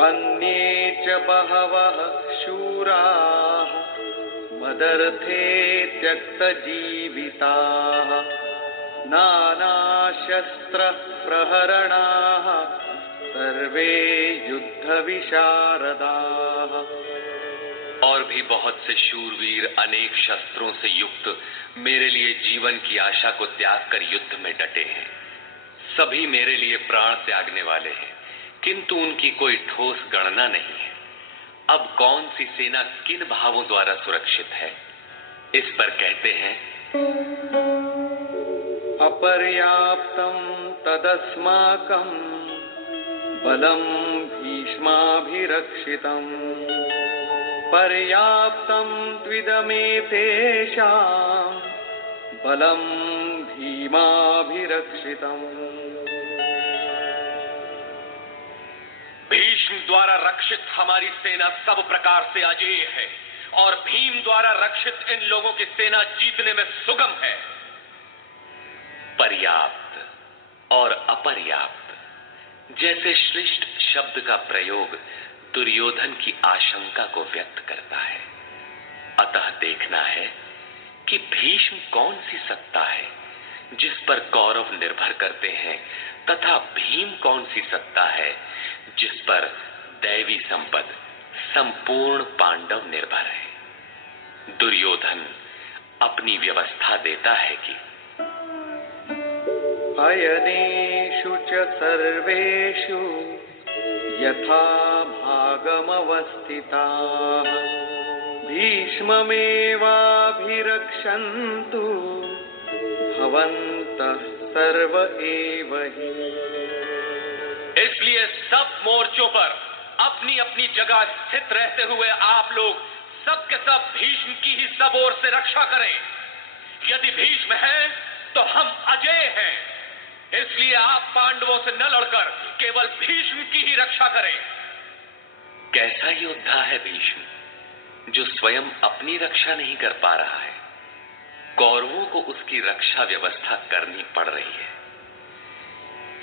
अन्ये च बहवः शूराः मदर्थे त्यक्तजीविताः नानाशस्त्रप्रहरणाः सर्वे युद्धविशारदाः। और भी बहुत से शूरवीर अनेक शस्त्रों से युक्त मेरे लिए जीवन की आशा को त्याग कर युद्ध में डटे हैं। सभी मेरे लिए प्राण त्यागने वाले हैं, किंतु उनकी कोई ठोस गणना नहीं है। अब कौन सी सेना किन भावों द्वारा सुरक्षित है, इस पर कहते हैं अपर्याप्तं तदस्माकं बलं भीष्माभिरक्षितं पर्याप्तं त्विदमेतेषां बलं भीमाभिरक्षितम्। भीष्म द्वारा रक्षित हमारी सेना सब प्रकार से अजेय है और भीम द्वारा रक्षित इन लोगों की सेना जीतने में सुगम है। पर्याप्त और अपर्याप्त जैसे श्लिष्ट शब्द का प्रयोग दुर्योधन की आशंका को व्यक्त करता है। अतः देखना है कि भीष्म कौन सी सत्ता है जिस पर कौरव निर्भर करते हैं, तथा भीम कौन सी सत्ता है जिस पर दैवी संपद संपूर्ण पांडव निर्भर है। दुर्योधन अपनी व्यवस्था देता है कि अयनेषु च सर्वेषु यथा भागमवस्थिताः भीष्ममेवाभिरक्षन्तु भवन्तः सर्व एव हि। इसलिए सब मोर्चों पर अपनी अपनी जगह स्थित रहते हुए आप लोग सब के सब भीष्म की ही सब ओर से रक्षा करें। यदि भीष्म है तो हम अजेय हैं, इसलिए आप पांडवों से न लड़कर केवल भीष्म की ही रक्षा करें। कैसा योद्धा है भीष्म, जो स्वयं अपनी रक्षा नहीं कर पा रहा है। कौरवों को उसकी रक्षा व्यवस्था करनी पड़ रही है।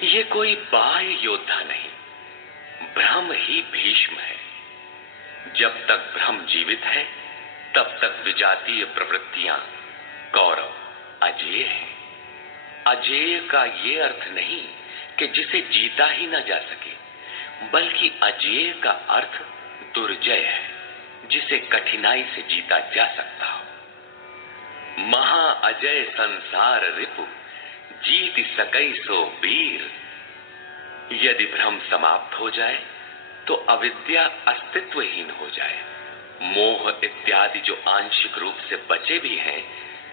ये कोई बाह्य योद्धा नहीं, ब्रह्म ही भीष्म है। जब तक ब्रह्म जीवित है तब तक विजातीय प्रवृत्तियां कौरव अजेय है। अजेय का ये अर्थ नहीं कि जिसे जीता ही न जा सके, बल्कि अजेय का अर्थ दुर्जय है, जिसे कठिनाई से जीता जा सकता हो। महा अजय संसार रिपु जीत सकई सो वीर। यदि भ्रम समाप्त हो जाए तो अविद्या अस्तित्वहीन हो जाए। मोह इत्यादि जो आंशिक रूप से बचे भी हैं,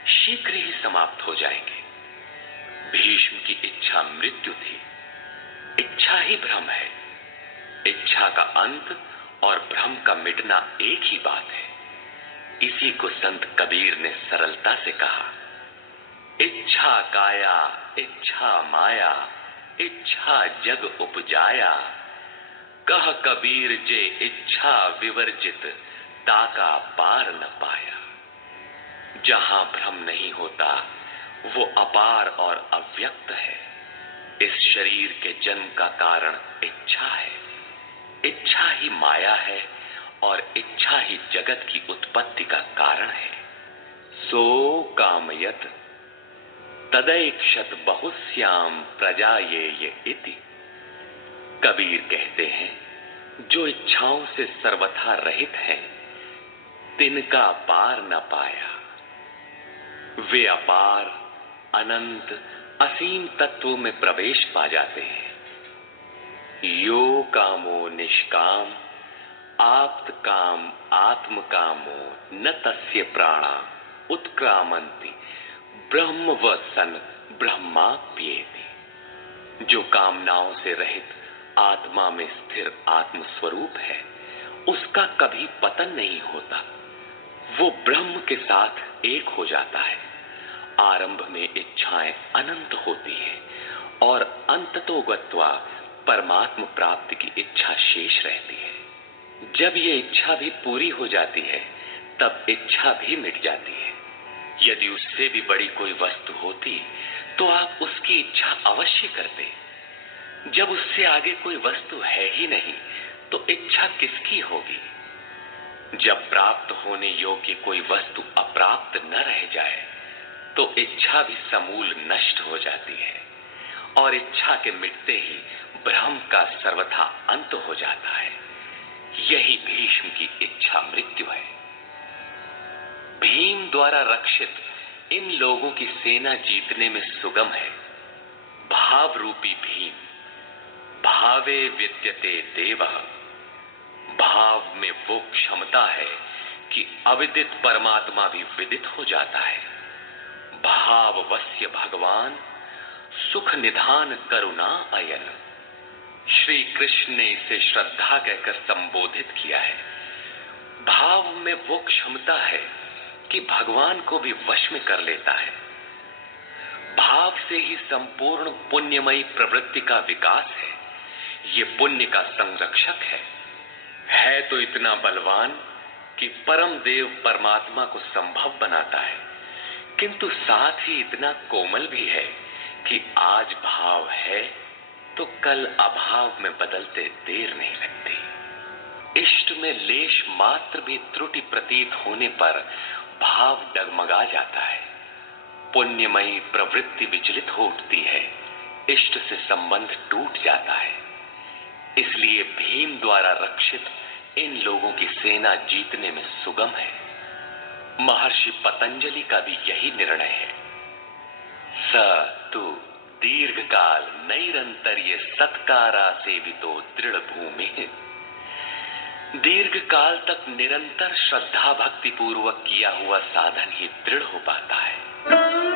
शीघ्र ही समाप्त हो जाएंगे। भीष्म की इच्छा मृत्यु थी, इच्छा ही भ्रम है। इच्छा का अंत और भ्रम का मिटना एक ही बात है। इसी को संत कबीर ने सरलता से कहा, इच्छा काया इच्छा माया इच्छा जग उपजाया। कह कबीर जे इच्छा विवर्जित ताका पार न पाया। जहां भ्रम नहीं होता वो अपार और अव्यक्त है। इस शरीर के जन्म का कारण इच्छा है। इच्छा ही माया है और इच्छा ही जगत की उत्पत्ति का कारण है। सो कामयत तदैक्षत बहुश्याम प्रजा ये इति। कबीर कहते हैं, जो इच्छाओं से सर्वथा रहित हैं, तिनका पार न पाया। वे अपार अनंत असीम तत्वों में प्रवेश पा जाते हैं। यो कामो निष्काम आप्त काम आत्म कामो न तस्य प्राणा उत्क्रामंति ब्रह्म वसन ब्रह्माप्येति। जो कामनाओं से रहित आत्मा में स्थिर आत्म स्वरूप है, उसका कभी पतन नहीं होता। वो ब्रह्म के साथ एक हो जाता है। आरंभ में इच्छाएं अनंत होती हैं और अंततो गत्वा परमात्म प्राप्ति की इच्छा शेष रहती है। जब ये इच्छा भी पूरी हो जाती है तब इच्छा भी मिट जाती है। यदि उससे भी बड़ी कोई वस्तु होती तो आप उसकी इच्छा अवश्य करते। जब उससे आगे कोई वस्तु है ही नहीं तो इच्छा किसकी होगी? जब प्राप्त होने योग्य कोई वस्तु अप्राप्त न रह जाए तो इच्छा भी समूल नष्ट हो जाती है और इच्छा के मिटते ही ब्रह्म का सर्वथा अंत हो जाता है। यही भीष्म की इच्छा मृत्यु है। भीम द्वारा रक्षित इन लोगों की सेना जीतने में सुगम है। भाव रूपी भीम, भावे विद्यते देवः, भाव में वो क्षमता है कि अविदित परमात्मा भी विदित हो जाता है। भाववस्य भगवान सुख निधान करुणा अयन। श्री कृष्ण ने इसे श्रद्धा कहकर संबोधित किया है। भाव में वो क्षमता है कि भगवान को भी वश में कर लेता है। भाव से ही संपूर्ण पुण्यमयी प्रवृत्ति का विकास है। ये पुण्य का संरक्षक है तो इतना बलवान कि परम देव परमात्मा को संभव बनाता है, किंतु साथ ही इतना कोमल भी है कि आज भाव है तो कल अभाव में बदलते देर नहीं लगती। इष्ट में लेश मात्र भी त्रुटि प्रतीत होने पर भाव डगमगा जाता है। पुण्यमयी प्रवृत्ति विचलित हो उठती है, इष्ट से संबंध टूट जाता है। इसलिए भीम द्वारा रक्षित इन लोगों की सेना जीतने में सुगम है। महर्षि पतंजलि का भी यही निर्णय है। स तु दीर्घ काल नैरंतर्य सत्कारा सेवितो दृढ़ भूमि। दीर्घ काल तक निरंतर श्रद्धा भक्ति पूर्वक किया हुआ साधन ही दृढ़ हो पाता है।